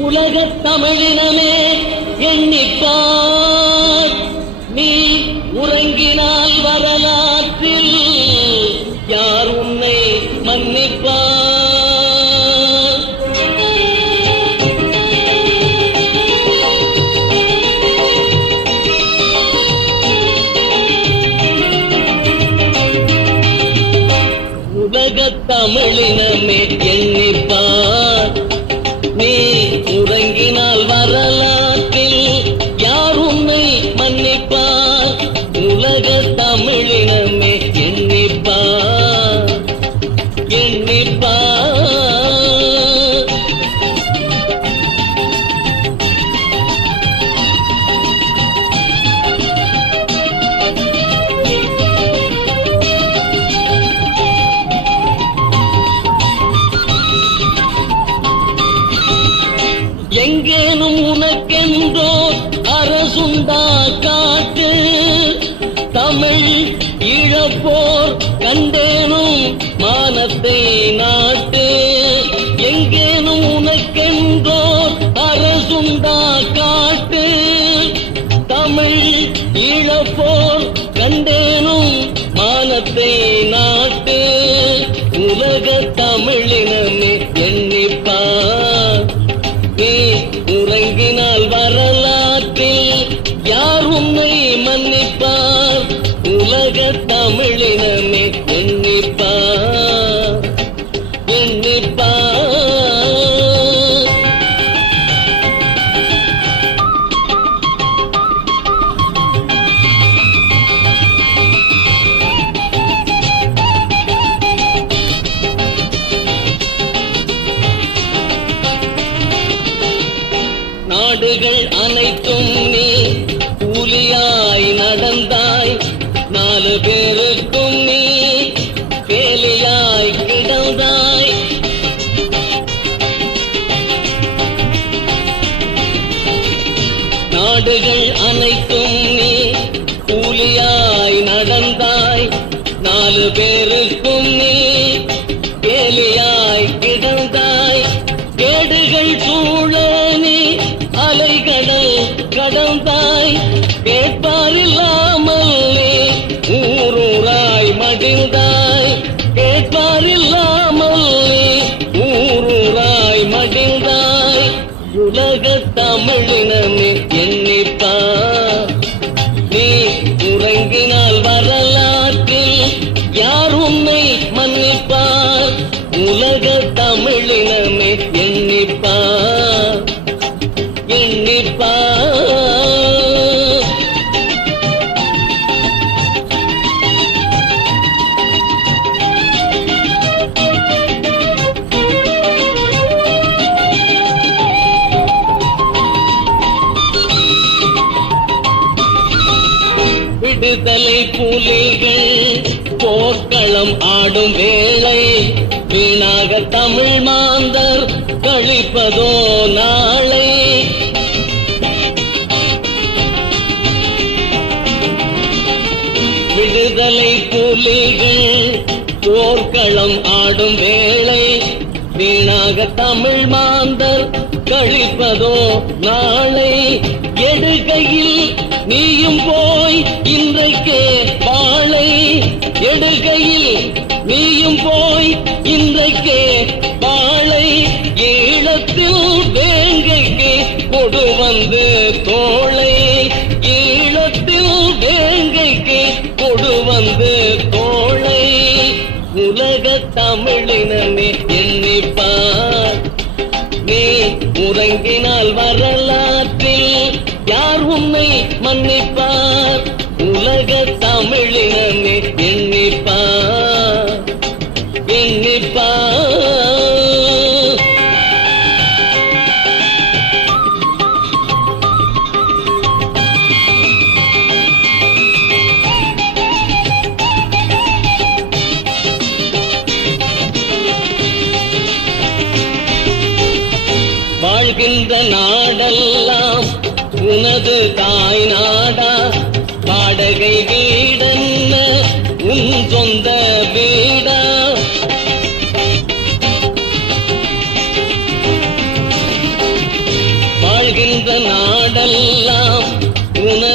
உலகத் தமிழினமே எண்ணிப்பார், நீ உறங்கினால் வரலாற்றில் யார் உன்னை மன்னிப்பார்? உலகத் தமிழினமே எண்ணிப்பார், நீ உறங்கினால் வரலாற்றில் யார் உன்னை மன்னிப்பார்? உலகத் தமிழினமே எண்ணிப்பார், எண்ணிப்பார். எங்கேனும் உனக்கென்றோ அரசுண்டா காட்டு, தமிழ் இழப்போர் கண்டேனும் மானத்தை நாட்டு. எங்கேனும் உனக்கென்றோ அரசுண்டா காட்டு, தமிழ் இழப்போர் கண்டேனும் மானத்தை நாட்டு. உலக தமிழினமே எண்ணிப்பார், நீ உறங்கினால் வரலாற்றில் யார் உன்னை மன்னிப்பார்? உலக தமிழினமே எண்ணிப்பார், எண்ணிப்பார். நாடுகள் அனைத்தும் நீ கூலியாய் நடந்தாய், 4 பேருக்கும் நீ வேலையாய் கிடந்தாய். நாடுகள் அனைத்தும் நீ கூலியாய் நடந்தாய், 4 பேருக்கும் நீ வேலையாய் கிடந்தாய். கேடுகள் சூழ நீ அலைகடல் கடந்தாய், கேட்பாரில்லாமல் நீ ஊரூராய் மடிந்தாய். கேட்பாரில்லாமல் நீ ஊரூராய் மடிந்தாய். உலக தமிழினமே எண்ணிப்பார், நீ உறங்கினால் வரலாற்றில் யார் உன்னை மன்னிப்பார்? உலக தமிழினமே எண்ணிப்பார், எண்ணிப்பார். விடுதலை புலிகள் போர்க்களம் ஆடும் வேளை, வீணாக தமிழ் மாந்தர் கழிப்பதோ நாளை. விடுதலை புலிகள் போர்க்களம் ஆடும் வேளை, வீணாக தமிழ் மாந்தர் கழிப்பதோ நாளை. எடுகையில் நீயும் போய் இன்றைக்கு வாழை, எடுகையில் நீயும் போய் இன்றைக்கு வாழை. ஈழத்தில் வேங்கைக்கு கொடு வந்து தோளை, ஈழத்தில் வேங்கைக்கு கொடு வந்து தோளை. உலக தமிழினமே எண்ணிப்பார், நீ உறங்கினால் வரலாற்றில் யார் உன்னை மன்னிப்பார்? உலக தமிழினமே எண்ணிப்பார், எண்ணிப்பார். வாழ்கின்ற நாடெல்லாம் உனது தாய் நாடா, வாடகை வீடென்ன உன் சொந்த வீடா? வாழ்கின்ற நாடெல்லாம் உனது